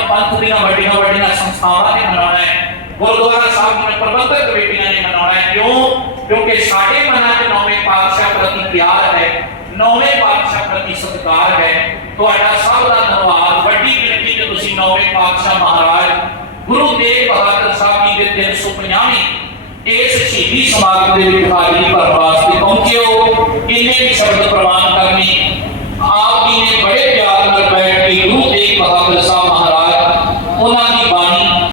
ਤੇ ਪੰਥ ਦੀਆਂ ਵੱਡੀਆਂ ਵੱਡੀਆਂ ਸੰਸਥਾਵਾਂ ਨੇ ਮਨਾਉਣਾ ਹੈ ਗੁਰਦੁਆਰਾ ਸਾਹਿਬ ਦੀਆਂ ਪ੍ਰਬੰਧਕ ਕਮੇਟੀਆਂ ਨੇ ਮਨਾਉਣਾ ਹੈ ਕਿਉਂ ਕਿਉਂਕਿ ਸਾਡੇ ਮਨਾਂ 'ਚ ਨੌਵੇਂ ਪਾਤਸ਼ਾਹ ਪ੍ਰਤੀ ਪਿਆਰ ਹੈ ਨੌਵੇਂ ਪਾਤਸ਼ਾਹ ਪ੍ਰਤੀ ਸਤਿਕਾਰ ਹੈ ਤੁਹਾਡਾ ਸਭ ਦਾ ਧੰਨਵਾਦ ਵੱਡੀ ਗਿਣਤੀ 'ਚ ਤੁਸੀਂ ਨੌਵੇਂ ਪਾਤਸ਼ਾਹ ਮਹਾਰਾਜ ਗੁਰੂ ਤੇਗ ਬਹਾਦਰ ਸਾਹਿਬ ਜੀ ਦੇ 350ਵੀਂ ਇਸ ਸ਼ਹੀਦੀ ਸਮਾਗਮ ਦੇ ਵਿੱਚ ਹਾਜ਼ਰੀ ਭਰਨ ਵਾਸਤੇ ਪਹੁੰਚਿਓ ਇੰਨੇ ਵੀ ਸ਼ਬਦ ਪ੍ਰਵਾਨ